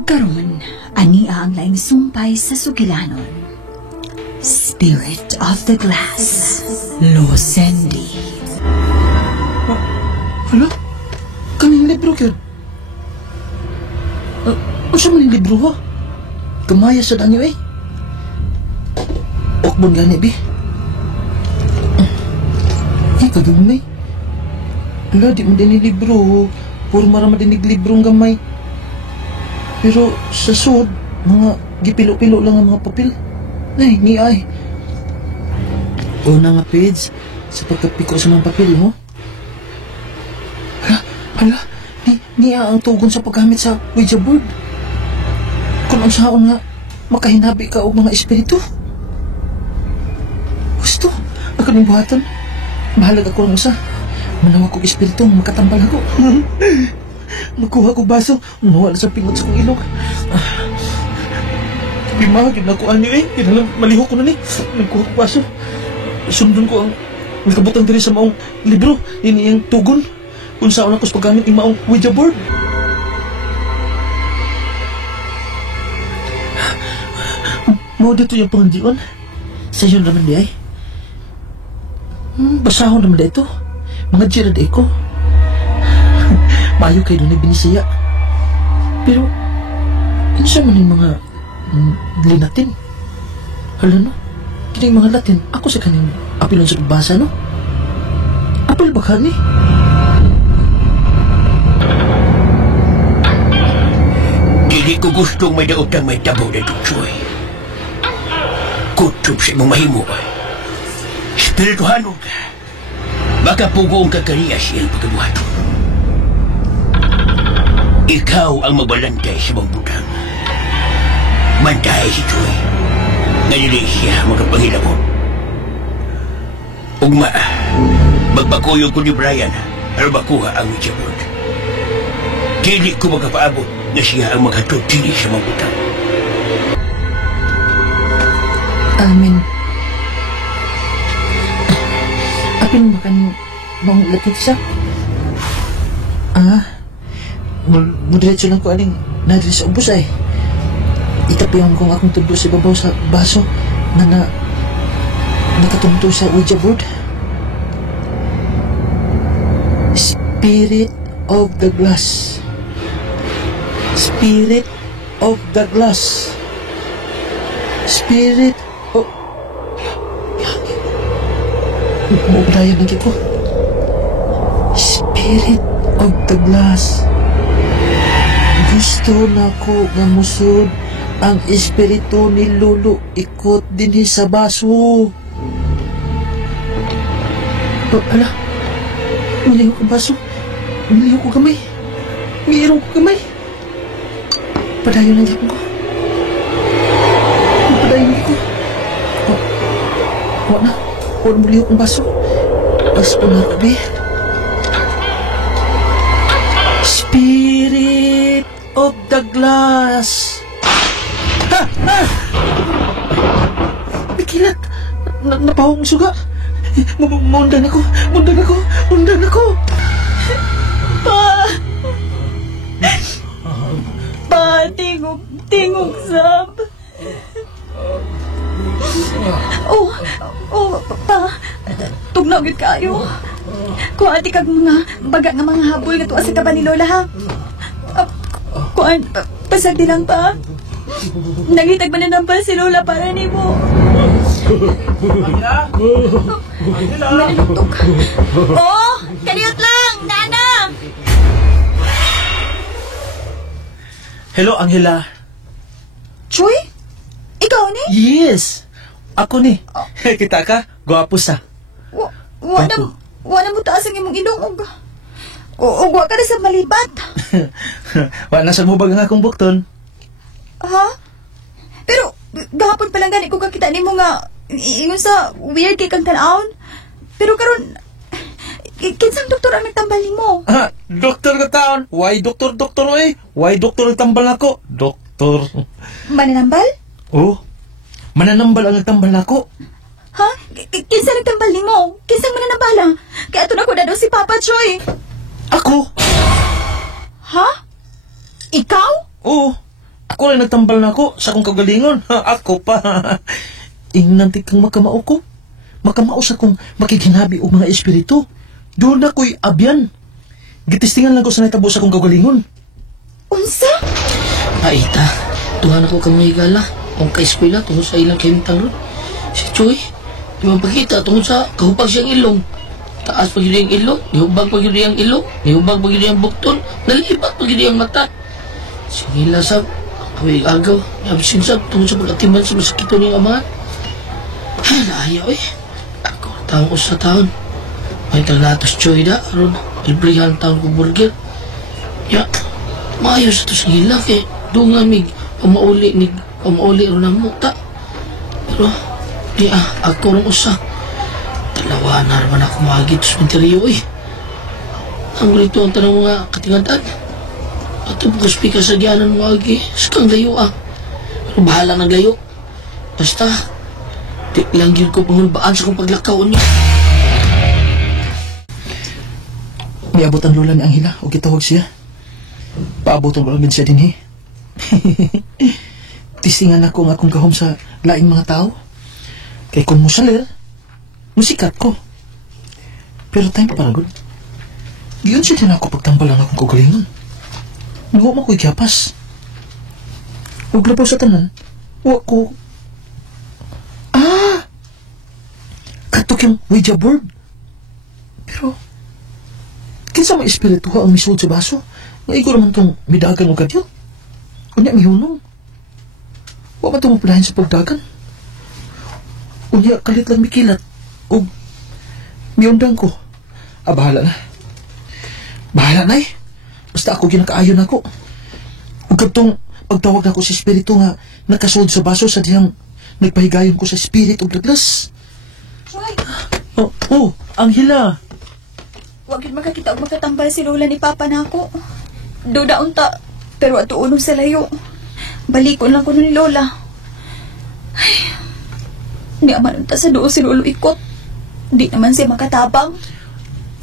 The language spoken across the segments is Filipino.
Ug karon, ania ang laing sumpay sa sugilanon. Spirit of the Glass, Losendi. Hala? Kaning libro yun? Ano siya man yung libro ha? Kamaya sa danyo eh. Okbon gani, bi. Kagumay. Hala, di mo din yung libro. Puro marama din yung librong gamay. Pero sa sud, mga gipilo-pilo lang ang mga papel. Ay, ni ay. Una nga page, sa pagkapiko sa mga papel, no? Hala, niya ang tugon sa paggamit sa Ouija board. Kung ang saon nga, makahinabi ka o mga espiritu. Gusto, ako ng buhaton. Mahalag ako ng usa. Manawa ko espiritu, makatambal ako. Magkuha ko baso, nawala sa pingot sa kong ilong. Bimagin na ko anyo eh. Kinalang maliho ko na ni. Nagkuha ko baso. Sundon ko ang nagkabutang diri sa maong libro. Ini yung tugon. Kung saan ako sa paggamit yung maong Ouija board. Mau dito yung pangdiwan. Sa yun naman di ay. Basahon naman dito. Mga jirad ko. Mayo kayo na binisaya. Pero, insa man yung mga linatin. Hala no? Kini mga Latin, ako sa kaning apilon sa pagbasa no? Apil ba ka ni? Hindi ko gustong may daotang may tabaw na tutsoy. Kutob sa imong mahimo ba? Espirituhanon ka. Baka pugoong kakariya siyang pagkabuhaton. Ikaw ang mabalantay sa mga butang. Mantay si Troy. Ngayon siya magkapangilabot. Ugma, magbakuyo ko ni Brian para makuha ang Ouija board. Dili ko magkapaabot na siya ang maghatod dili sa mga butang. Amen. Apin makan mong latit siya? Mudiretso lang ko aling nadiri sa ubos ay. Itapiyon kong akong tudlo sa babaw sa baso na nakatungto sa Ouija board. Spirit of the Glass. Spirit of the Glass. Spirit of... Mublayan lagi ko. Spirit of the Glass. Gusto na ko nga musod ang espiritu ni Lolo ikot din sa baso. Ala, miliho ko baso. Miliho ko gamay. Miirong ko gamay. Padayon na dyan ko. Padayon ko. Wala na. Wala miliho kong baso. Aspo na ko, be. Spirit of the Glass. Bikilat. Napahong suga. Mundan ako. Pa, tingog sab. Pa, tugnaw gid kayo. Kung ati kag mga baga nga mga habol nga tuwa sa kaba ni Lola ha. Kuan, pasagdi lang pa. Nangitag mananampal si Lola para ni mo. Malulutok. Oh, kaniyot lang, Nana! Hello, Angela. Choy? Ikaw ni? Yes. Ako ni. Kita ka? Gwapo sa. Wala mo taas ang imong ilong og wa ka na sa malibat. Wala sa mubag nga akong bukton. Ha? Pero gahapon pa lang gani ko kakita nimo nga ingon sa weird kay kang tan-awon. Pero karon kinsang doktor ang nagtambal nimo? Doktor ka taon. Why doktor eh? Why doktor nagtambal ako? Doktor. Mananambal? Oh. Mananambal ang nagtambal ako. Ha? Kinsa nagtambal nimo? Kinsang mananambala? Kaya ato na ko daw si Papa Choy. Ako? Ha? Ikaw? Oo. Ako lang nagtambal na ako sa akong kagalingon. Ako pa. Ingnanti kang makamao ko. Makamao sa kong makikinabi o mga espiritu. Doon na ko'y abyan. Gitistingan lang ko sa natabo sa akong kagalingon. Unsa? Paita, tuhan ako kang mahigala. Kung ka-eskwela tungkol sa ilang kahimtang ron. Si Choy, di mo pagkita tungkol sa kahupag siyang ilong. Taas pag yung ilong, nihubag pag yung ilong, nihubag pag yung bukton, nalipat pag yung mata. Sige lasab, kawig agaw, nabisinsab tungkol sa pag-atiman sa masakito niyang amahan. Naayaw eh. Ako taong sa taon. May taglatas Choy da, aron, librihan taon ko burger. Ya, maayos ito sa hilak eh. Doon nga mig, pamauli ron ang muta. Pero, di ako rin usa. Dalawa na naman ako mahagit sa interior eh. Ang rito ang tanong mga katingatan. At bukas pika sa diyanan mo agi, sakang layo Pero bahala ng layo. Basta, di lang yun ko pangulbaan sa kong paglakaw niya. Niabot ang lola ni Angela o kitawag siya. Paabot ang balagin siya din Tisingan ako nga akong kahom sa laing mga tao. Kay kung musalir, musikat ko. Pero time para good. Giyon siya din ako pagtambalan akong kagalingon. Nuwa mo ko'y kiyapas. Huwag labaw sa tanan. Huwag ko. Katok yung Ouija board. Pero, kinsa may espiritu ang misod sa baso? Naigo naman itong midagan o kadyo. Kunya mihunong. Huwag man itong mapulahin sa pagdagan. Unya kalit lang mikilat. O miundang ko. Bahala na. Bahala na eh. Basta ako ginakaayon ako. Huwag katong pagtawag na ko sa espiritu nga nakasod sa baso sa diyang nagpahigayon ko sa spirit o laglas. Ay, Angela. wag yun makakita o makatambal si Lola ni Papa na ako. Duda unta, pero ato unong sa layo. Balikon lang ko ni Lola. Ay, di aman unta sa duo si Lolo ikot. Di naman siya makatabang.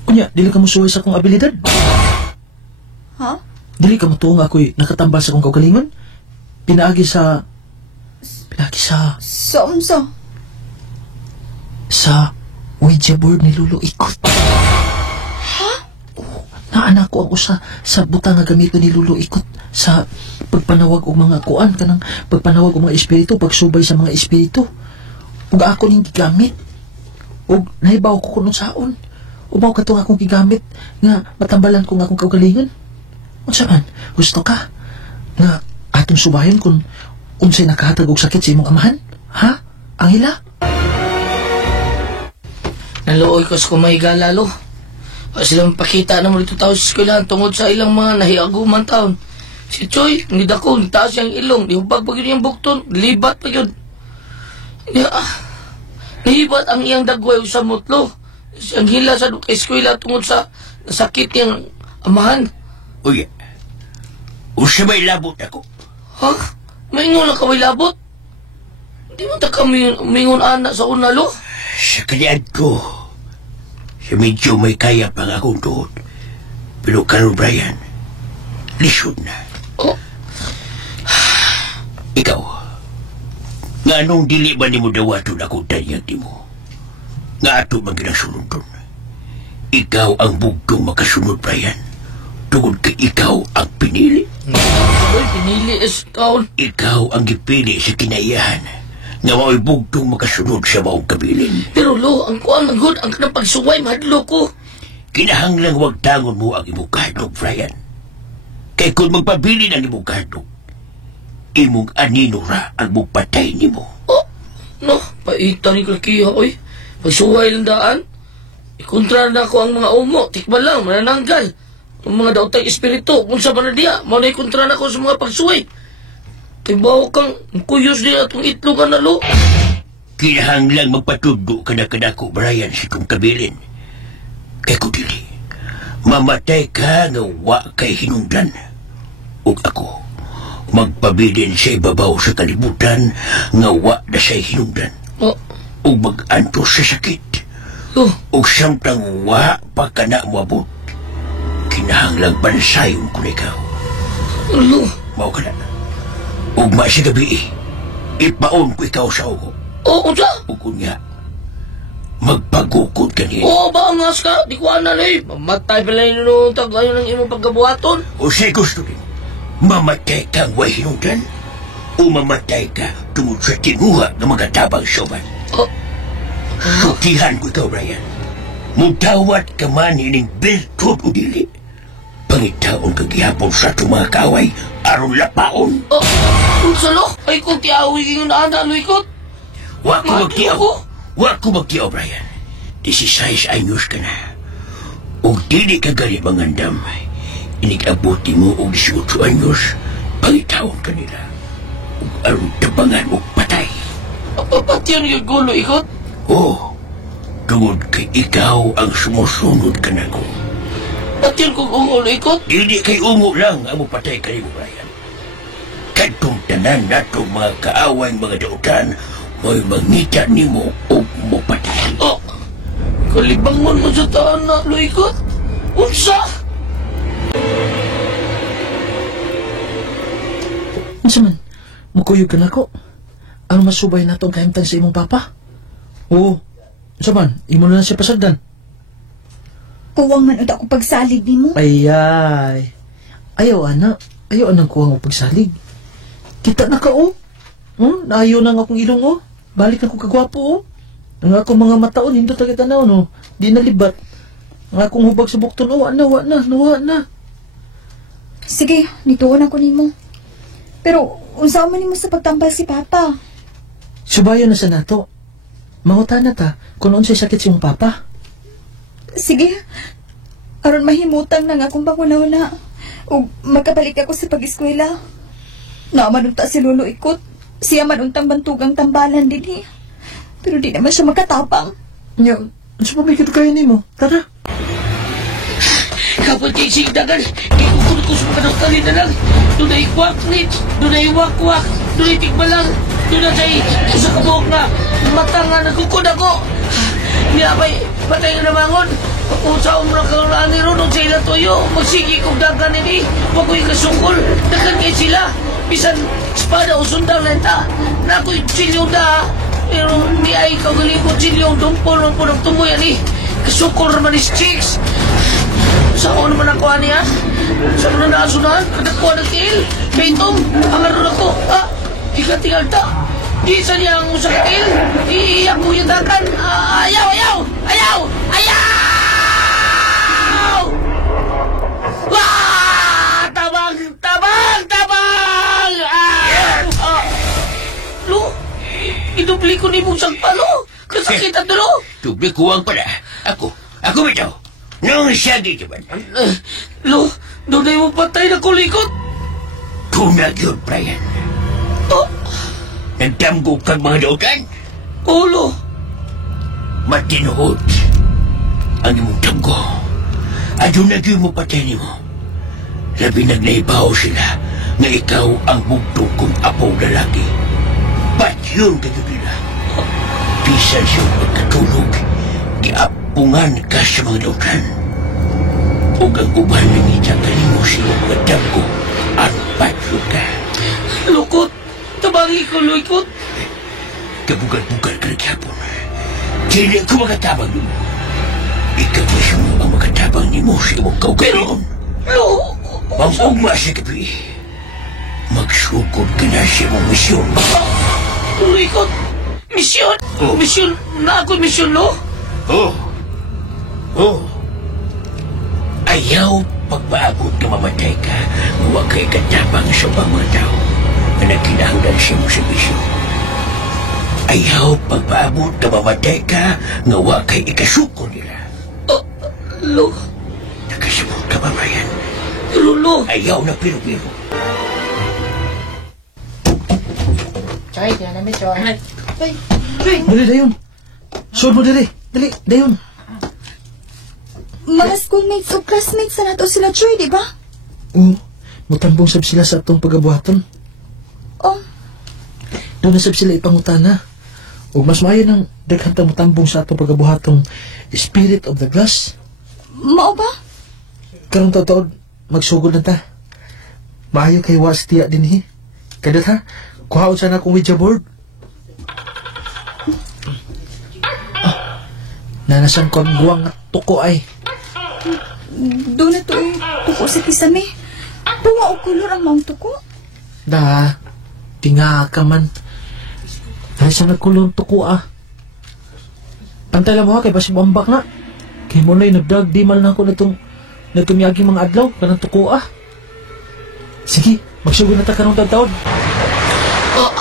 Kunya, dili ka mo suway sa akong abilidad. Ha? Dili ka mo tuong ako'y nakatambal sa akong kaugalingon. Pinaagi sa Somso. sa Ouija board ni Lolo Ikot. Ha? Naanak ko ang usa sa butang nga gamiton ni Lolo Ikot sa pagpanawag og mga kuan kanang pagpanawag og mga espiritu, pagsubay sa mga espiritu. Ug ako ning gigamit. Ug nahibaw ko kuno saon. Ug mao katong akong gigamit nga matambalan ko nga akong kaugalingon. Unsa man? Gusto ka nga atong subayon kung unsay nakahatag og sakit sa imong amahan? Ha? Angela? Naluoy ko sa kumahiga lalo. Silang pakita na mo dito tao sa eskwelahan tungod sa ilang mga nahiaguman taon. Si Choy, nidako, nitaas siyang ilong, nihubag pa yun yung bukton, libat pa yun. Nahibat ang iyang dagway sa mutlo. Siyang hila sa eskwela tungod sa sakit niyang amahan. Uy, usa may labot ako. Ha? Maingon lang kaway labot? Di mo ta kami mingon anak sa unalo? Sa kanyad ko, siya medyo may kaya pang akong tuhod. Pero karon Brian, lisod na. Oh, Ikaw, nga anong dili ba ni mo dawaton akong tanyag ni mo? Nga ato man ginasunod doon. Ikaw ang bugtong makasunod, Brian. Tungod kay ikaw ang pinili. boy, pinili is taon. Ikaw ang gipili sa kinaiyahan nga mao'y bugtong makasunod sa maong kabilin. Pero lo, ang kuang ang good, ang kanang pagsuway, mahadlo ko. Kinahanglang wag tangon mo ang imong kahadlok, Brian. Kay kung magpabili ng imong kahadlok, imong anino ra ang magpatay ni mo. Oh, no, paita ni Klakiya, oy. Pagsuway lang daan. Ikontra na ako ang mga umo, tikba lang, manananggal. Ang mga daotay espiritu, kung sa panadiya, maunay kontra na ako sa mga pagsuway. Tibaw kang kuyos din atong itlogan na lo. Kinahanglang magpatudo ka na kanako, Brian, sa itong kabilin. Kay kung dili, mamatay ka nga wa kay hinungdan. Ug ako, magpabilin sa ibabaw sa kalibutan nga wa na siya'y hinungdan. Oh, Ug mag-antos sa sakit. oh, Ug samtang wa pa ka na moabot. Kinahanglang bansayon ko na ikaw. lo. Mao ka na. Ugma sa gabi, ipaon ko ikaw sa ugo. Oo, unsa? Ugo niya, magpagukod ka niya. Oo, ba ang ngas ka? Di ko anan eh. Mamatay pala yun tag ayaw ng imong pagkabuhaton. O siya gusto din, mamatay kang way hinungdan, o mamatay ka tungod sa tinguha ng mga tabang soban. Oh. Sutihan ko ikaw, Brian. Mutawat ka man ining biltod o dili. Pangitaon ka gihapon sa itong mga kaaway, aron lapaon. Oh, unsa lo? Ay kung tiawi yung naana, Luikot. Wa ko Mati magtiaw. ako. Wa ko magtiaw, Brian. 16 anyos ka na. O dili ka gali mangandam. Inig-abuti mo og 18 anyos, pangitaon ka nila. Ug aron tabangan og patay. Pati yan yung gulo, Ikot. Oh, tungod kay ikaw ang sumusunod ka na ko. Pati yan kung gulo, Ikot. Dili kay ungo lang ang mupatay ka mo, Brian. Kadtong tanan natong mga kaaway mga dautan, mo'y mangita nimo o mupatay. Oh, kalibangon mo sa taan na, Luikot. Unsa? Unsa man, mukuyog ka na ko. Ano masubay na itong kahimtang sa imong papa? Oo, unsa man, imo na siya pasagdan. Kuwang man uta ko pagsalig ni mo. Ayay. Ayaw, anak. Ayaw, anang kuwang o pagsalig. Kita na ka, oh. Naayaw na nga akong ilong, oh. Balik na ko kagwapo, oh. Ang akong mga mataon, hindi kita na, oh. Di nalibat. Ang akong hubag sa bukton, oh. Wa na. Sige, nituon ako nimo. Pero, unsa man nimo sa pagtambal si Papa? Subayo na sa nato. Mangutan na ta, kung noon siya sakit si mong papa. Sige, aron mahimutang na nga akong pangunaw-na. O makabalik ako sa pag-eskwela. Naaman unta si Lolo Ikot. Siya man untang bantugang tambalan din eh. Pero di naman siya magkatapang. Nya, ano pa may kayo nimo? Tara. Kapag kay sigdagan, kikukulot ko sa mga doktorin na lang. Dunay kwaklit, dunay wakwak, dunay tigbalang, dunay sa kabuok na mata nga nagkukod ako. Niyabay, patay nga namangon. Kung sa umrang kalulaan ni Ronald sa ilang toyo, magsigi kong dagan ini, wag ko'y kasungkol, dagan kay sila. Bisan espada o sundang lenta, na ako'y silyo na, pero di ay kagalipot silyo dumpol ng punang tumuyan eh. Kasungkol naman is chicks. Saan naman ako, niya? Sa mga nasunahan, kadakuha ng tiil. Beitong, amaron ako. Ikatingal ta. Di sa niya ang usakil. Iiyak ko yung dakan. Ayaw! Tabang! Lo, idubli ko ni mong sagpalo. Kasakitan na lo. Tubli kuwang pala. Ako bitaw. Nung siya di naman. Lo, doon na yung patay na kulikot. Tunag yun, Brian. Oh, Nagdamgo kang mga dautan. ulo. Matinuod ang imong damgo. Adun na mo patay ni mo. Labi nagnaibaw sila na ikaw ang bugtong kong apaw lalaki. Ba't yun kayo nila? Bisan siyang pagkatulog, giapungan ka sa mga dautan. O ang uban ng itagaling mo sa iyong mga damgo, ang patlo ka. Lukot, tabangi ko, Luikot. Kabugal-bugal ka naghapon. Dili ko makatabang mo. Ikaw mismo ang makatabang ni mo sa iyong kaugalingon. Lo, Pang-ugma sa gabi, magsugod ka na sa iyong misyon. Luikot, misyon. Oh. Misyon, na ako'y misyon, lo. Oh. Ayaw pagpaabot na mamatay ka, huwag kay katabang sa mga tao na nagkinahanglan siya mo sa misyon. Ayaw pagpaabot na mamatay ka, nga huwag kay ikasuko nila. Lo, Nakasabot ka ba, Brian? lo. Ayaw na piro-piro. Choy, kaya namin, Choy. Dali, dayon. Sure mo, dali, dayon. Mga schoolmates o classmates na nato sila, Troy, di ba? Oo, mutambong sab sila sa atong pagabuhaton. Oh, Doon na sab sila ipangutana. O mas maayo ng daghang mutambong sa atong pagabuhatong Spirit of the Glass. mao ba? Karong taon, magsugod na ta. Maayo kay was tiya din Kadot ha, kuhaon sana akong Ouija board. Nanasan ko ang guwang nga tuko ay. Doon na to tuko sa kisame. Tunga o kulor ang maong tuko. Da, tinga ka man. Nanasan nagkulong tuko ah. Pantay lang mo ha, kay pasibambak na. Kay mo na'y nagdagdimal na ako na tumiyagi mga adlaw, kanang tuko ah. Sige, magsugod na ta kanong tagtaon. Oh,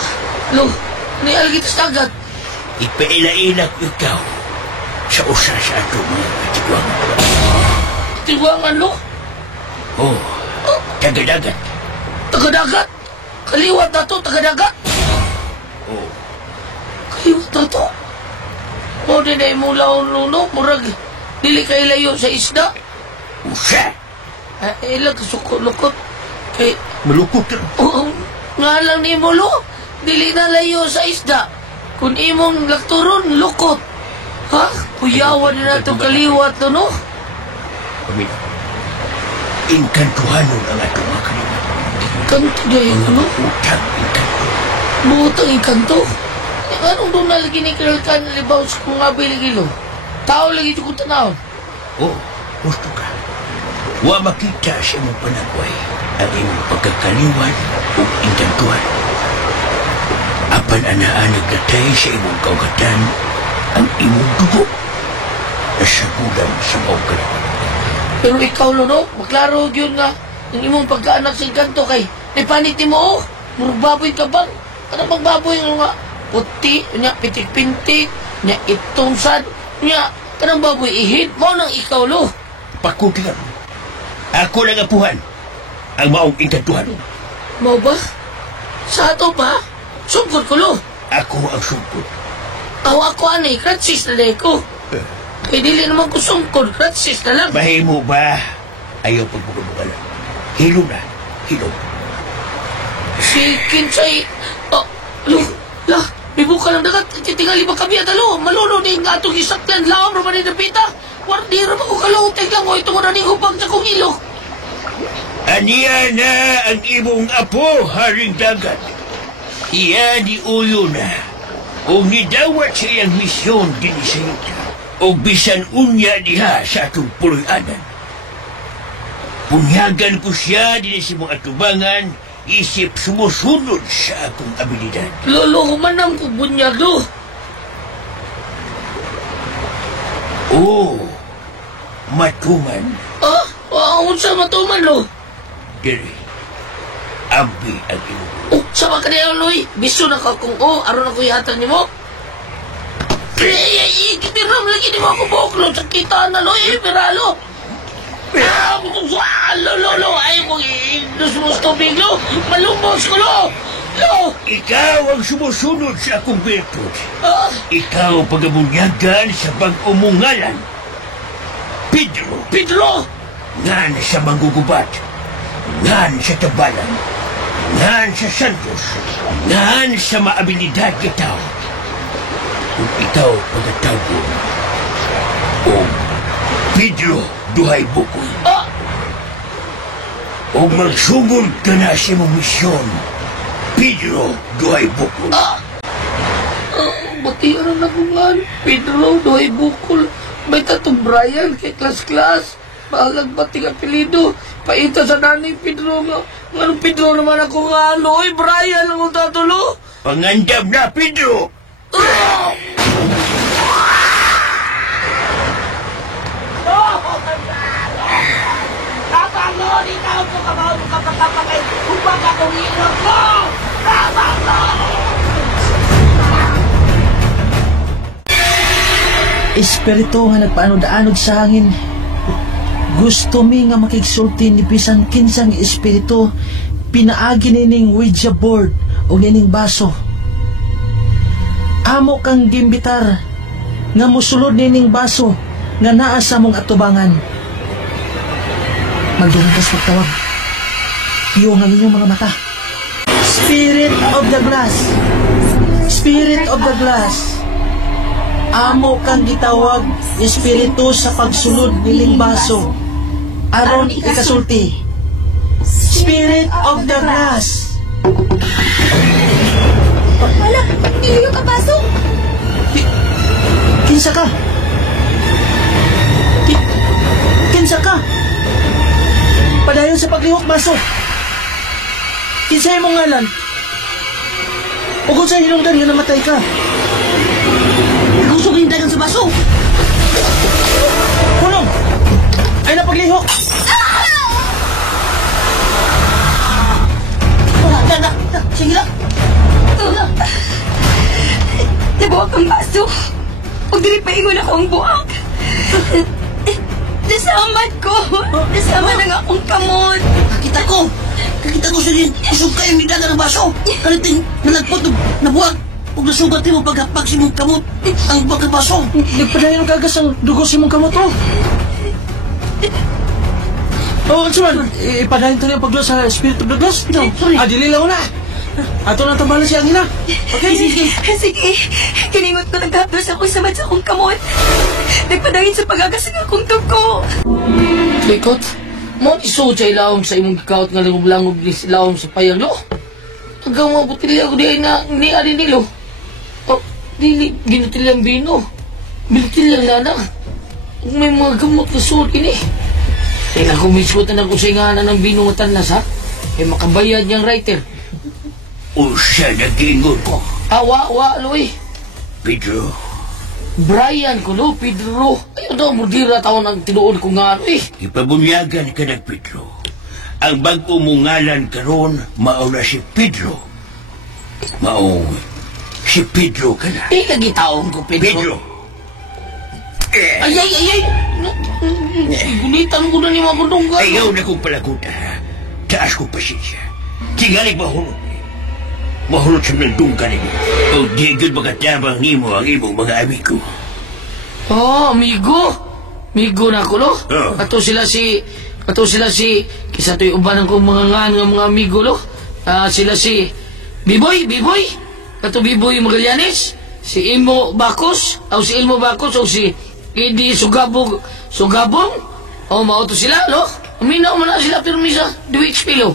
lo, nial kita sa dagat. Ipaila-ila ko ikaw sa usa sa ato mga katigwangan. Tiwangan, lo. Oh, taga-dagat. Taga-dagat. Kaliwat na to, taga-dagat. Oh, Kaliwat na to. O, di na imulaw, no? Murag, dili kay layo sa isda. usa. Ilang kasukot-lukot. Kay, Malukot ka. nga lang ni mo, lo. Dili na layo sa isda. Kung imong lakturon, lukot. Ha? Kuyawan na itong kaliwat, no? Pamina, inkantuhanon ang ato mga kaliwat. Kanto dahil, ano? Utang inkanto. Butang ikanto. Anong doon na lagi ni Kiralkan na libaw sa kung nga biligilo? Tao lagi ito kong tanawon. Oh, gusto ka. Wa makita sa imong panagway ang imong pagkakaliwan o inkantuhan. Apan ana-anag natay sa imong kaugatan ang imong dugo na sagulan sa mao kaliwan. Pero ikaw, Lolo, maklaro yun nga ang imong pagkaanak sa ikanto kay panit mo, oh. Murag baboy ka bang? Ano bang baboy nga? Puti, niya, pitik-pintik, niya, itungsan, niya, kanang baboy ihid, mo nang ikaw, lo. Pakutingan. Ako lang apuhan ang maong inkantuhan. Mau ba? Sa ato pa? Sungkot ko, lo. Ako ang sungkot. Aw ako, anay, kratsis na ko. Kaya dili naman ko sungkot, kratsis na lang. Mahimo ba? Ayaw pagbubunugan. Hilo na. Hilo. Si Kinsay, lo, la, may buka ng dagat, titingali ba kami at alo, maluno ni nga itong isaklan, laom naman ni Napita, wardi naman ko kaluteg lang, o ito ko na ning hupang sa kong ilok. Aniya na ang imong apo, Haring Dagat. Iya ni Uyo na. O nidawat sa iyang misyon din sa yuta. O bisan unya diha sa atong puloy-anan. Punyagan ko siya din sa mga atubangan, isip sumusunod sa akong abilidad. Lolo, humanam ko bunyag, lo. Oh, matuman. Unsa matuman, lo? Diri, ambi ang imo. Sama ka niya, Loy. Biso na ka kung aron ako ihatag ni mo. Kitiram lagi ni mo ako buklo. Sakita na, Loy. Piralo. Lo. Ayaw mong i-dusmos tubig, lo. Malumbos ko, lo. Lo. Ikaw ang sumusunod sa akong virtud. Ikaw ang pagabunyagan sa pag-umungalan. Pedro. Ngan sa manggugubat. Ngan sa tabalan. Ngan sa santos. Ngan sa maabilidad kitaw. Kung ikaw pagkatago. O Pedro duhay bukoy. O magsugod ka na sa mong misyon. Pedro duhay bukoy. Batiran na kungan. Pedro, doy bukol. May tatong Brian kay klas-klas. Maalag bating apelido. Paita sa nanay Pedro nga. Anong Pedro naman ako nga, Loy? Brian ang tatulo. Pangandam na, Pedro! Tabangon, ikaw po kabaw ng kapatapakay. Upag akong ilog ko! Tabangon! Espiritu nga nagpaanod-anod sa hangin. Gusto mi nga makigsulti ni bisan kinsang espiritu pinaagi nining Ouija board o nining baso. Amo kang gimbitar nga musulod nining baso nga naa sa mong atubangan. Magdungas magtawag. Piyo nga inyong mga mata. Spirit of the glass. Spirit of the glass. Amo kang gitawag espiritu sa pagsulod nining baso aron ikasulti. Spirit of the glass. Pagliyo ka, baso! Kinsa ka? Kinsa ka? Padayon sa paglihok, baso. Kinsa imong ngalan? O kung sa hinungdan nga namatay ka? Gusto ko hindagan sa baso. Kulong! Ay na paglihok! Sige lang. Nabuwag ang baso. Huwag dili pa ingon ako ang buwag. Nasamad ko. Nasamad ang akong kamot. Kakita ko sa din. Usog kayo yung hindagan ng baso. Kaliting nalagpot na buwag. Huwag nasugat mo pagkapag si mong kamot. Ang buwag ng baso. Nagpadayon ang kagas ang dugo si mong kamot, oh. Oh, Suman, ipadayon to niya paglo sa Spirit of the Ghost. No, sorry. Dili lang na. Ato na tambalan si Angina. Okay? Sige. Kiningot ko nagkapos ako samad sa akong kamot. Nagpadayon sa pag-agas ng akong dugo. Likot, mo isuchay laom sa imong gikaot nga langog-langog ni laom sa payag, lo. Hanggang mga butilya ko di ay na ni ari nilo. Oh, di ginutilang bino. Binutilang lana. Kung may mga gamot na suot ini. Kaya kumiskot na ng kusinganan ng bino nga tanlas, ha? Eh makabayad niyang writer. O siya nag-ingon ko. Wa, Loy. Pedro, Brian ko, lo, Pedro. Ayun daw, murdira taon ang tinuod ko nga, eh. ipabunyagan ka ng Pedro. Ang bago mong ngalan karon, mao na si Pedro. Mao, si Pedro ka na. Eh, lagi taon ko, Pedro. Pedro! Ay! Gulitan ko na ni mga bundongga. Ayaw na kong palaguta. Taas ko pasensya. Tingali mahulog. Mahulog sa nandungka nimo. O di good makatabang nimo ang imong mga amigo. Oh, amigo. Amigo na ko, lo. Oh. Ato sila si... Kisa to'y ubanan kong mga mga amigo, lo. Sila si... Biboy. Ato Biboy Magallanes. Si Ilmo Bacos. O si Ilmo Bacos. O si... Hindi Sugabong. O mauto sila, lo. Uminaw man na sila permisa. Duwix pilo.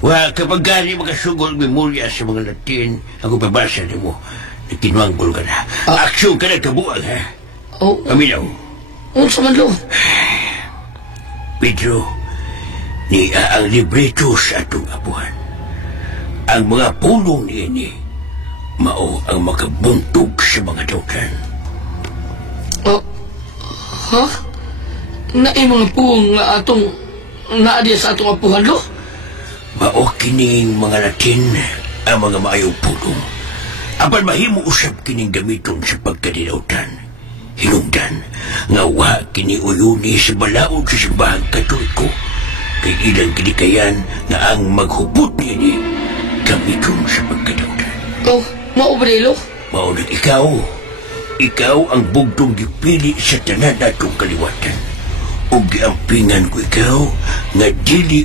Wa kapag gani makasugol memorya sa mga Latin, ako pabasa nimo. Nagkinuanggol ka na. Aksyon ka na kabuang, ha? Oh, Aminaw. unsa man, lo. Pedro, niya ang libreto sa atong apuhan. Ang mga pulong niini, mao ang makabuntog sa mga dautan. Oh, ha? Naay mga puwang nga atong naadya sa atong apuhan, lo? Mao kining mga Latin ang mga maayong pulong. Apan mahimo usab kining gamiton sa pagkadinautan. Hinungdan nga wa kini uyuni sa balaod sa simbahang Katoliko. Kay ilang kinikayan nga ang maghubot niini gamiton sa pagkadautan. Oh, mao ba, lo? Mao nang ikaw ang bugtong gipili sa tanan atong kaliwatan. Ug giampingan ko ikaw nga dili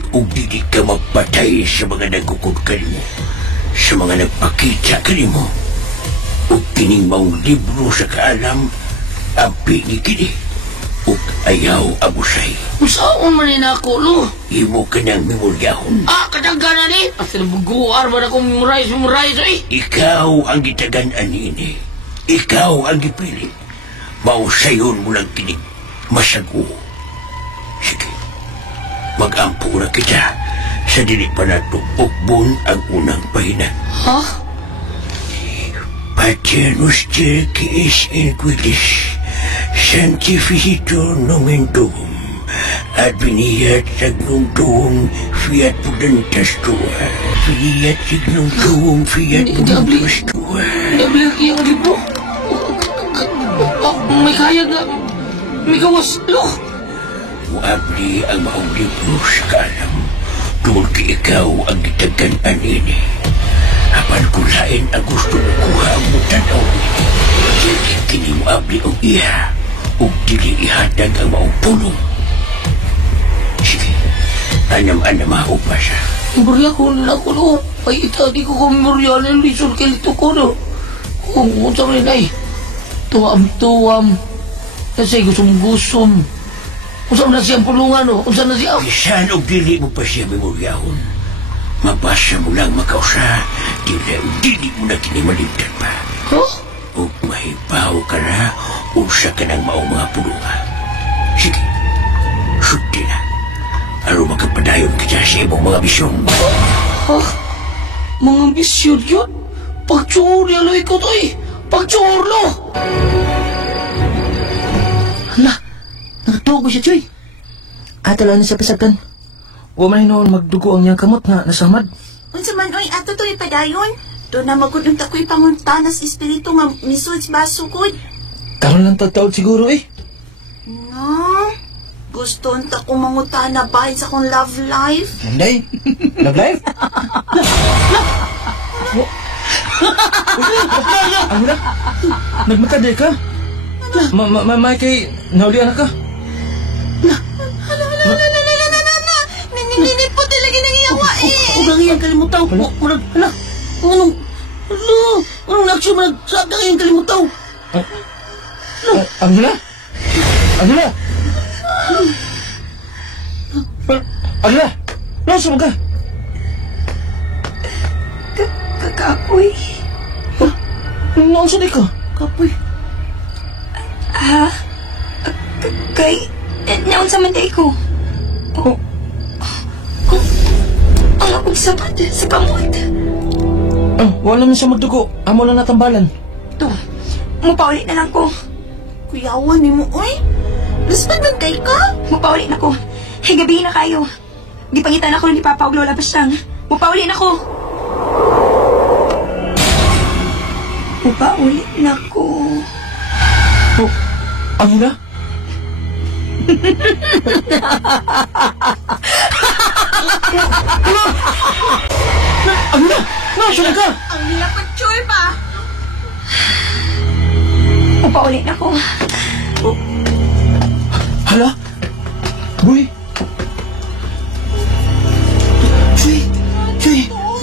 ka magpatay sa mga nagkukod kanimo, sa mga nagpakita kanimo. Ug kining maong libro sa kaalam, ampingi kini. Ug ayaw abusay. Usaon man ni nako, lo? Imo ka ng memoryahon. Kadagana ni. Asa na buguar ba na kong memorize, eh? Ikaw ang gitagan-an niini. Ikaw ang gipili. Mausayon mo lang kining masago. Sige, mag-ampo na kita sa dili pa nato ukbon ang unang pahinan. Ha? Pater noster que es en quilis, sanctificito nomen tuum, adveniat signum tuum, fiat pudentas tua, fiat signum tuum, fiat pudentas tua. Diabli ang iyang libro. May kaya nga. May gawas, lo. Muabli ang maong libro sa kaalam, tungkol kay ikaw ang gitagan-an ini. Apan kulain ang gusto mo kuha ang mutanaw ini. Dili kini muabli o iya, o dili ihatag ang maong pulong. Sige, anam-anam maupa siya. Memorya ko na ako, lo. Ay, itadi ko kung memorya na yung lisod kalito ko, lo. Kung unsa rin ay, tuwam. Nasa'y gusum-gusum. Unsa na siyang pulungan, no? Unsa na siya? Bisan o dili mo pa siya memoryahon. Mabasa mo lang makausa, dili mo na kinimalimtan pa. Huh? Ug mahibaw ka na, usa ka ng maong mga pulunga. Sige, sulti na. Aron magkapadayon ka dyan sa ibang mga misyon. Mga misyon yun? Pagtsuor niya lo ikot, oy! Pagtsuor lo! Hala, nakatuog ba siya, Choy? Atala na siya pasagan. Wa man noon magdugo ang niyang kamot nga nasamad. Unsa man oy ato to ipadayon. Do na magudong takoy panguntanas espiritu nga misud sa baso kod. Karon lang tagtaod siguro eh. No. Gusto unta ko mangutana bahin sa kong love life. Anday? Love life? Ano na? Nagmakaday ka? May kay naulian ka? Nini po talaga nang iyawa eh. Huwag ang iyang kalimutaw. Murag, hala. Anong naksyon mo nagsaka iyang kalimutaw? Angela? Angela? Angela? Laos mo ka? Kakapoy. Naunsa di ka? Kapoy. Ha? Kay... Naon sa manday ko. Ang akong sapat sa kamot. Wala man siya magdugo. Amo lang natambalan. To, mupauli na lang ko. Kuyawan ni mo, oy. Laspan man kay ka? Mupauli na ko. Hey, gabi na kayo. Di pangitan ako ni Papa og Lola Bastang. Mupauli na ko. Mupauli na ko. Angela? Angela! Nasaan ka? Ang nilapad choy pa. Mupauli na ko. Hala? Boy? Choy.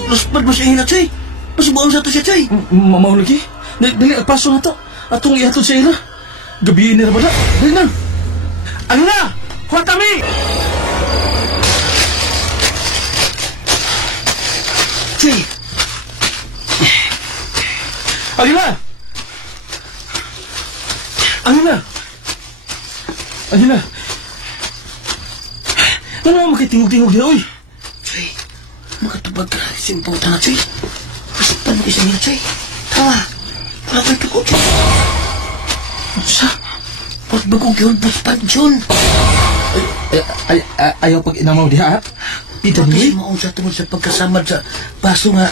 Laspad mo sa ina, Choy. Masubuan sa to siya, Choy. Mamaw lagi? Dali, agpaso na to. Atong ihatod sa ila. Gabi na ba na? Dali na. Angela! Kuha kami! Choy. Angela! Angela! Angela! Ano mo makitingog-tingog niya, oy? Choy. Makatubag ka. Simpong tanga, Choy. Laspad mo isa niya, Choy. Tawa. Wala pa'y tuko, Choy. Sa? Ba't bagong yun? Laspad yun. Ayaw pag inamaw diha, ha? Ito Kasi ni? maong sa tungod sa pagkasamad sa baso nga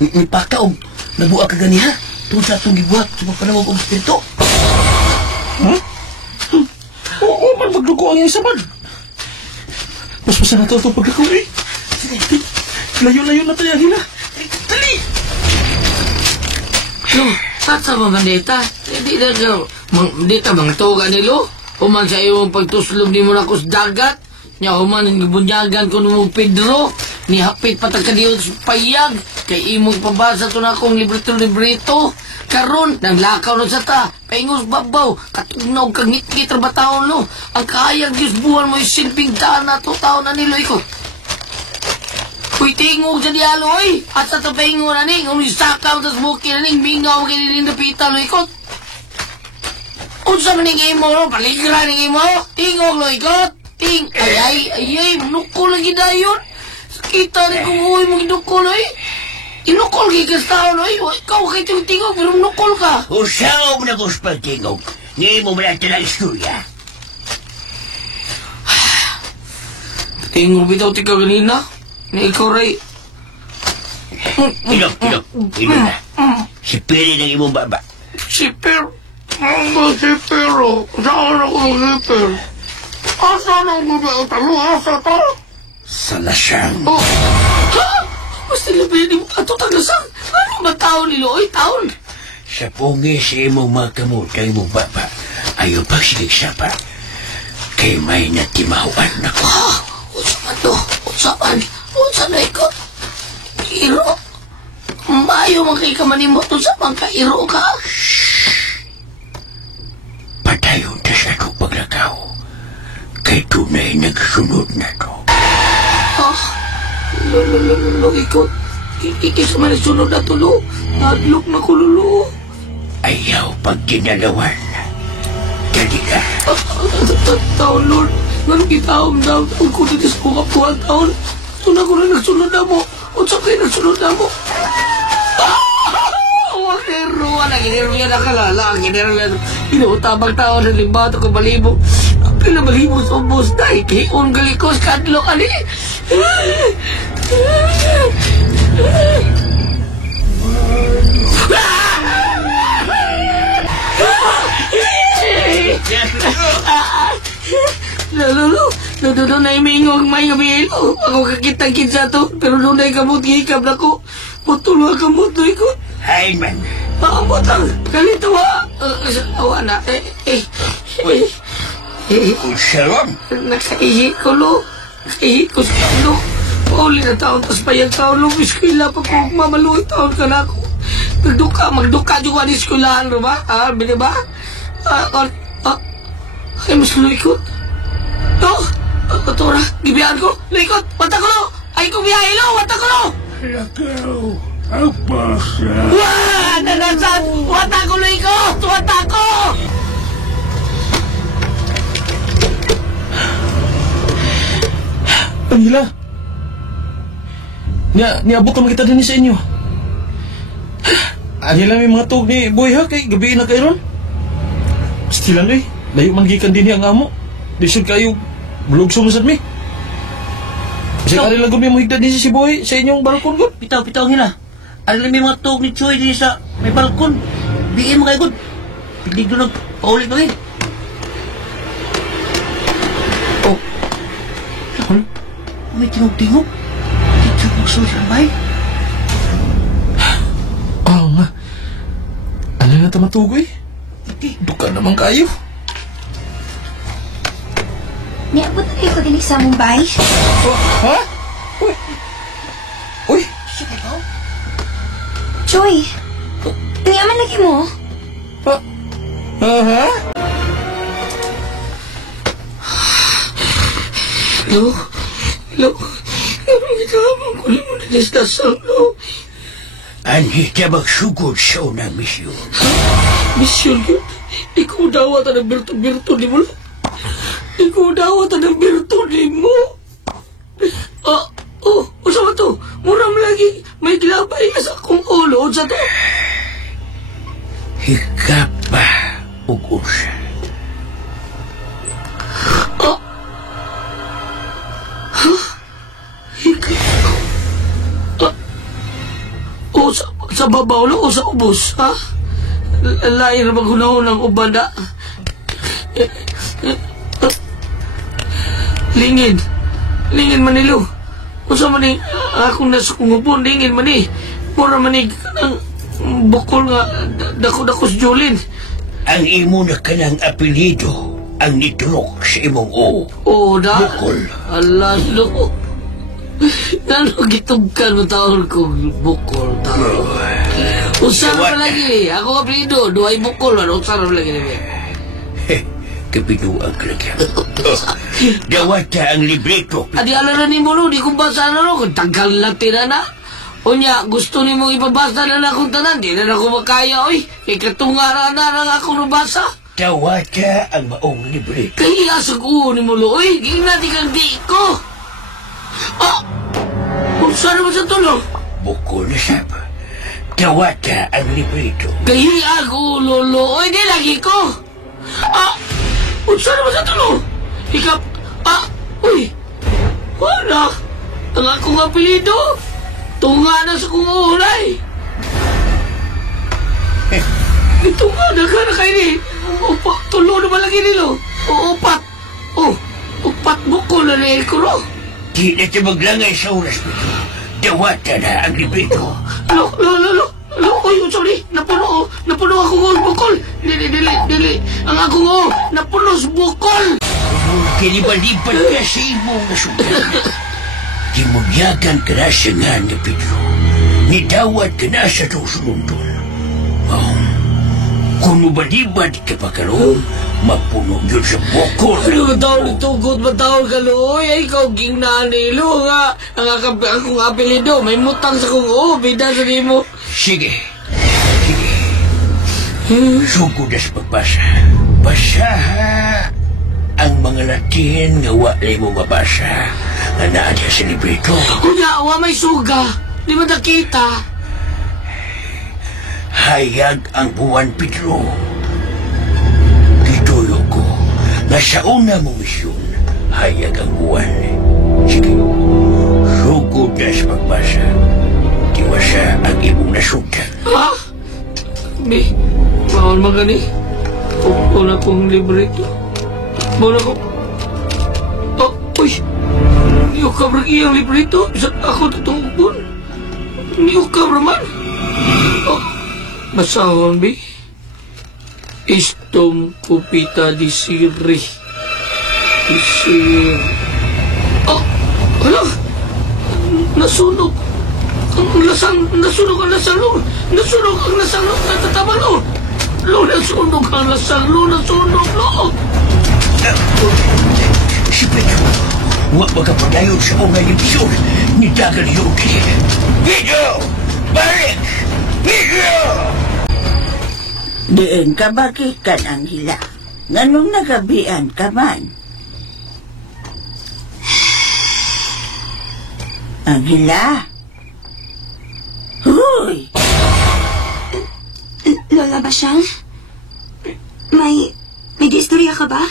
ni Paka o nabuha ka ganiha. Tungod sa atong gibuhat sa pagpanawag og espiritu. Oo, man magdugo ang iyong samad. Paspasan na to itong pagkakuha, eh. Layo-layo na tayo, Angela. Dali! Yo, tata mga dita. Di ta mga tuga nilo. Human sa iyong pagtuslog ni mo na ko sa dagat. Nya human ang gibunyagan ko nung Pedro. Ni hapit patagkadiyo sa payag. Kay imong pabasa to na akong librito. Karon, nang lakaw na sa ta. Paingos babaw. Katugnaw kang ngit-ngit ra bataon no. Ang kayang Diyos buwan mo silping taan na to taon na nilo ikot. Uy, tingog sa dialo, oy! At sa tapaingo na ning, umisakaw tas buki na ning, bingaw kini nindapita lo ikot. Unsa man ning imo, no? Paligra ning imo, tingog lo ikot. Ay, nukol lagi dayon. Kita ni kung uy mong inukol, oy. Inukol kay kastaon, oy. Ikaw kay tingog, pero nukol ka. Usaw mo na ko sa pagtingog. Ngayon mo man natin ang istorya. Tingog bitaw tika ganina. Ni ikaw, Ray. Inom na. Si Piri ng imong baba. Si Per. Ano si Pero? Saan ako mag-ipir? Asan ang bibita mo? Asa to? Sa lasang. Oh. Ha? Basta labi ni mo ato taglasang. Ano ba taon nilo? Oy, taon. Sa pungi sa imong mga kamot kay imong baba, ayaw pagsilig pa. Kay may natimahuan na ko. Ha? Unsa man to? Unsa na ikaw? Iro? Mayo man kay kamanimot sa pangkairo ka? Patayon na siya itong paglagaw. Kay tunay nagsunod na to. Lo, ikot. Ikis man sunod na tulo. Nadlok na ko, Lolo. Ayaw pag ginalawan. Dali ka. Taon, Lord. Ganun kitaong daw. Taon ko dito sa mga puwang taon. Tuna ko na nagsunod na mo. Unsa kayo nagsunod na mo? Wakero, wala ginero yan nakalala. Ginero yan. Inuutabang tao na limbato ka balibo. Ang pinabalibo sa ubos na ikion galikos kadlo ali. Lolo, na imingog may gabilo. Ako kakitang-kitsa to, pero doon ay kamot hikap na ko. Putulwa kamot na ikot. Hay man. Pakabotang, kalito ha. Awa na. Usaron. Nakaihi ko, lo. Nakaihi ko sa lo. Pauli na taon, tas payag taon, lo. Eskwila pa ko, mamaluhi taon ka na ako. Magduka juga di eskwelahan, lo ba? Bili ba? Ay, mas luikot. Tora, gibihan ko. Luikot, wata ko, lo. Ay, kong biyahe, lo. Wata ko, lo. Lakaw. Apa siya? Wah! Nanasan! Wata ko, luikot! Wata ko! Angela. Niabot naman kita din sa inyo. Angela, may mga tug ni Boy ha, kay gabi na kayo ron. Stilan eh, layo manggikan din ang amo. Disod kayo, bulog sumusad mi. Kasi kari lang gumi mo higda din si Boy sa inyong balkon ko. Pitaw nila. Ano may mga tog ni Choy din sa may balkon. Biin mo kayo, good. Pilig doon paulit mo eh. Oh. Lakon? May tingog-tingog. Dito mo sa bay. Oo nga. Ano na tamatugoy? Duka naman kayo. Niabot na kayo ko din sa Mumbai. Ha? Uy! Joy, tingaman lagi mo. Ha? Lo, ano gitawang ko ni mo na distasang, lo? Ani ka magsugod sa unang misyon. Misyon yun. Ikaw dawat ang birto-birto ni mo, lo. Ikaw dawat ang birto ni mo. Usama to. Muram lagi. May glabay ka sa akong ulo. Sa to. Hikapa ug usa. Sa babaw lo o sa ubos, ha? Lain na maghunahon ng ubanda. Lingin manilo. Usa man ni akong nasukungupon, lingin man ni. Mura man ni bukol nga dako-dako si Jolin. Ang imo na kanang apelido ang nitulok sa imong o. Bukol. Alas, lo. Ano gitugkan mo taon ko bukol taon? Usa na lagi. Ako apelido, duay bukol. Usa na lagi ni. Kapinuang kalagyan. Dawata ang libreto. Adi ala na ni mo lo, di kong basa na lo. Kung tanggal lang tinana. Unya, gusto ni mong ipabasa na na akong tanan. Di na ako makaya, oy. Ikatungara na lang ako nabasa. Dawata ang maong libreto. Kaya sa kuho ni mo lo, oy. Ginati kang di ko. Saan naman sa tulong? Bukol na saba. Dawata ang libreto. Kaya ako, lolo. Oy, di lagi ko. Saan naman sa tulong? Ikap, uy. Wala. Ang akong apelido. Tunga na sa kong ulay. Tunga na ka na kayo ni. Tulo na malaki nilo. Upat. Upat bukol na na ikuro. Di na siya maglangay sa oras mo. Dawata na ang libreto. Lo. Oy, sorry. Napuno ako ng bukol. Dili. Ang ako ngo, napuno sa bukol. Kinibalipan ka sa imong nasugan. Dimugyagan ka na siya nga na Pedro. Nidawat ka na sa susunod. Kung mabaliban ka pa karoon, mapuno yun sa bukol. Ano bataw ni tugot, bataw ka lo? Ay, ikaw ging nani lo nga. Ang akong apelido, may mutang sa kong bida sa di mo. Sige. Sugod na sa pagbasa. Basaha ang mga Latin nga wala mo mabasa na naadya sa librito. Kunya, may suga. Di mo nakita. Hayag ang buwan, Pedro. Gitulo ko na sa una mong misyon, hayag ang buwan. Sige, sugod na sa pagbasa. Tiwasa ang imong nasundan. Ha? Bi, bawal magani. Upon akong librito. Bawal ako. Oh, uy. Niyo ka iyang librito. Sa ako tutungkon. Niyo ka man. Oh, basahon, Bi. Istom kupita di siri. Oh, hala. Nasunog. Nasunog ang lasang lo. Nasunog ang lasang lo. Natatama lo. Lo, nasunog ang lasang lo. Nasunog lo. Si Pedro, huwag magkapadayon sa mga libisyon ni Dagan Yogi. Pedro! Balik! Pedro! Diin ka bagikan ang hila. Nganong nagabian ka man? Ang hila? Huy! Lola Basyang? May distorya ka ba?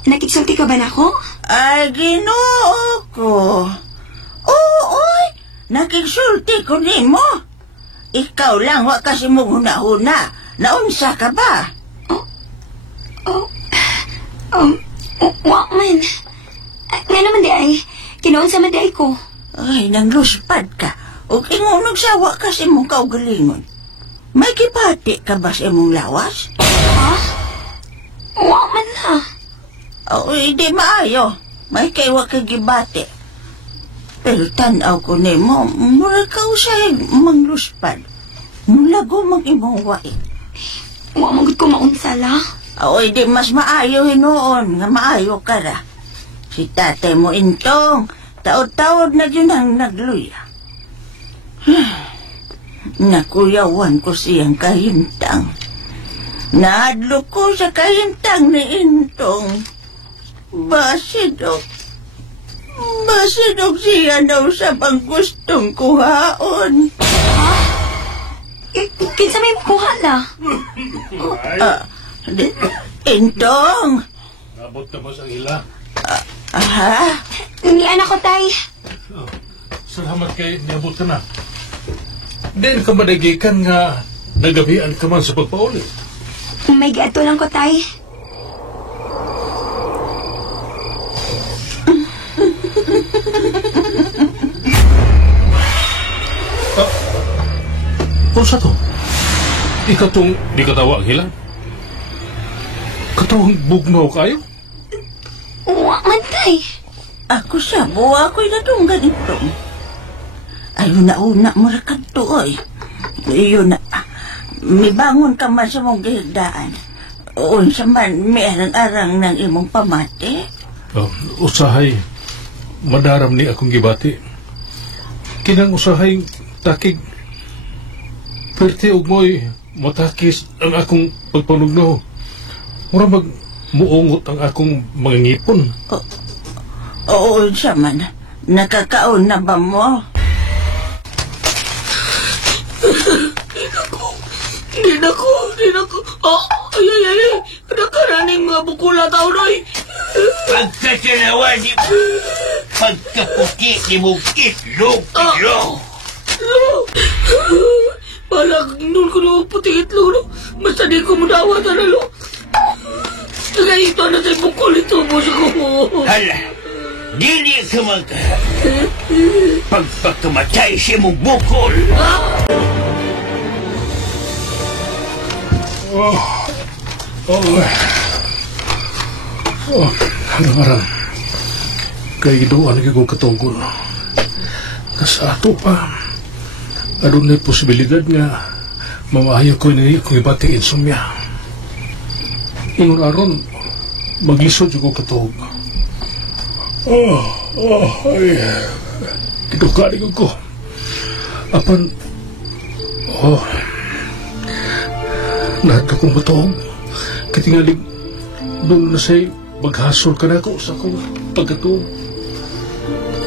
Nakiksulti ka ba na ako? Ay, Ginoo ko. Oo, nakigsulti ko nimo. Ikaw lang, wa kasi mong huna-huna. Naunsa ka ba? Wa man. Nga naman di ay, kinaunsa man di ay ko. Ay, nangluspad ka. O ingunog sawa kasi mong kaugalingon. May kipati ka ba sa imong lawas? Ha? Wa man na. O, hindi maayo. May kaywa ka gibati. Pero tanaw ko nimo, mura ka usay mangluspad. Mulago mag imong wait. Wa magud ko maunsala. O, hindi mas maayo hinoon, nga maayo ka ra. Si tatay mo intong, taod-taod na yun ang nagluya. Nakuyawan ko siyang kahintang. Naadlo ko sa kahintang ni Intong. Basidok siya daw sa bang gustong kuhaon. Ha? Kinsa may kuha na? Intong! Abot na ba sa ila? Ha? Nangian ako, tay. Salamat kay niabot ka na. Din ka madagikan nga nagabian ka man sa pagpaulit. May gato lang ko, tay. Kung sa to? Ikatong di katawa ang hilan? Katong bugnaw kayo? Wa man, tay. Ako sa buwa ko'y natunggan Intong. Ayun na una mo rakad to, oy. Ayun na. May bangon ka man sa mong gihigdaan. O sa man, may arang-arang ng imong pamati. Usahay, madaram ni akong gibati. Kinang usahay takig. Perti og mo'y matakis ang akong pagpanugnaw. Mura muungot ang akong mga ngipon. Oo, sa man. Nakakaon na ba mo? Di na ko. Ay. Nakaraning mga bukula tao doy. Pagkasalawa ni pagkaputi ni mong itlog, Pedro. Palag, nun ko na puting itlog, no? Basta di ko madawa na lo. Tagay ito na sa'y bukol ito mo sa ko. Hala, dili ka magka. Pagpakamatay siya mong bukol. Harang-harang. Kay doon ang ikong katungkol. Sa ato pa, adun na posibilidad nga mamahayo ko na ikong ibati insomnia. Ingon aron, maglisod yung katog. Ay, kitukari ko. Apan, nato kong batong. Katingaling, doon na sa'y maghasol ka na ako sa akong pagkatog.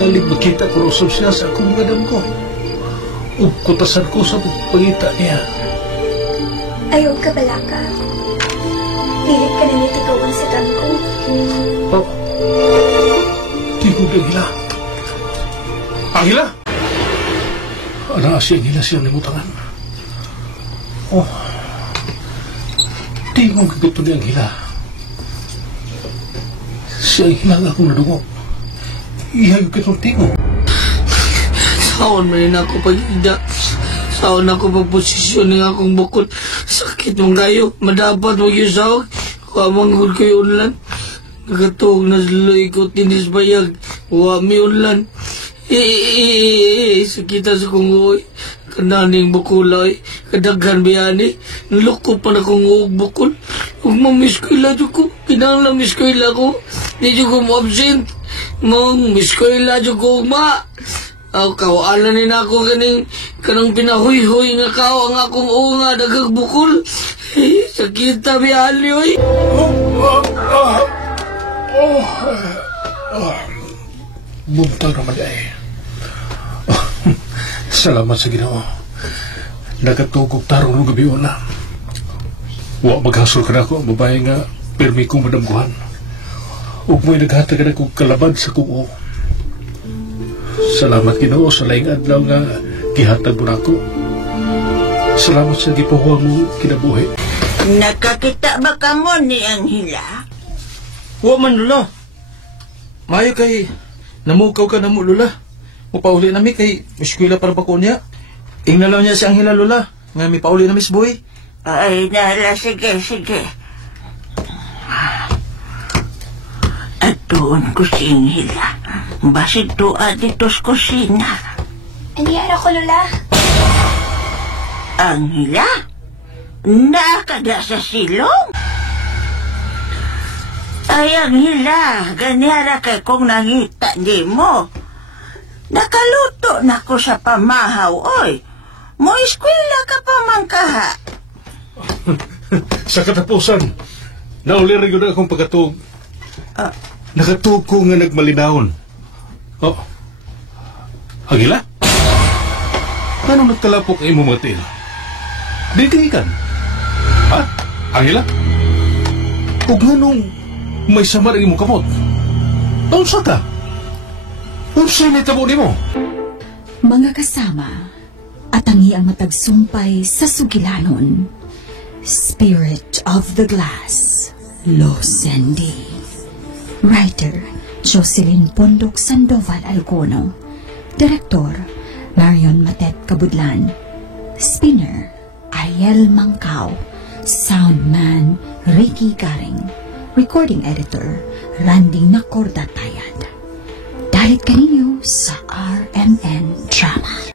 Kaling makita ko rosog siya sa akong madam ko. O kutasan ko sa pagpangita niya. Ayaw ka bala ka. Pilit ka na nitikawan sa tangko. Tingog ang hila. Ang hila? Ano siya ang hila siyang limutangan? Tingog ang gito niya ang hila. Siya ang hila nga akong nadungo. Ihayo kitong tingog. Saon man rin ako pag-ida. Saon ako pag-posisyon ng akong bukod. Sakit mong kayo. Madapat mo yung sawag. Kamanggod kayo unlan. Nagatuog na saloy ko tinis bayag. Wami unlan. Sakita sa kong uoy. Kananing bukulay. Kadaghan biyani. Naloko pa na kong uog bukol. Huwag mamiskoyla dyo ko. Kinanglang miskoyla ko. Di dyo ko mo-absent. Mong miskoyla dyo ko ma. Kawalan ni na ako kanang pinahuy-huy nga kao ang akong nga nagagbukol. Sakita biyali oy. Buntang naman ay. Salamat sa Ginoo. Nagatugog tarong ng gabi na. Wa maghasol ka na ako, babae nga, pirmi kong madamguhan. Huwag mo'y naghatag na kong kalabad sa kuko. Salamat Ginoo sa laing adlaw nga gihatag mo nako. Salamat sa gipahuwang mo kinabuhi. Nakakita ba ka mo ni ang hila? Wa man, Lula. Mayo kay namukaw ka na mo, Lula. Mupauli nami kay eskwela para pa ko niya. Ingnalaw niya si Anghela, Lula. Nga may pauli na Miss Boy. Ay, nala, sige. At doon ko si Anghela. Basit doon dito sa kusina. Hindi ko, Lola. Anghela? Nakada sa silong? Ay, Anghela, ganyara kay kong nangita di mo. Nakaluto na ko sa pamahaw, oy. Mo eskwela ka pa man kaha. Sa katapusan, nauli rin yun akong pagkatug. Nakatug ko nga nagmalinahon. Anghela? Anong nagtalapok ay mo mga tila? Di ka ikan? Ha? Anghela? O ganong may samar ang imong kamot? Taunsa ka? Unsay nitabo ni mo? Mga kasama, atangi ang matagsumpay sa sugilanon. Spirit of the Glass, Losendi. Writer, Jocelyn Pondok Sandoval Alcono. Director, Marion Matet Kabudlan. Spinner, Ariel Mangkao. Soundman, Ricky Garing. Recording Editor, Randy Nacordatayad. Dalit kaninyo sa RMN Drama.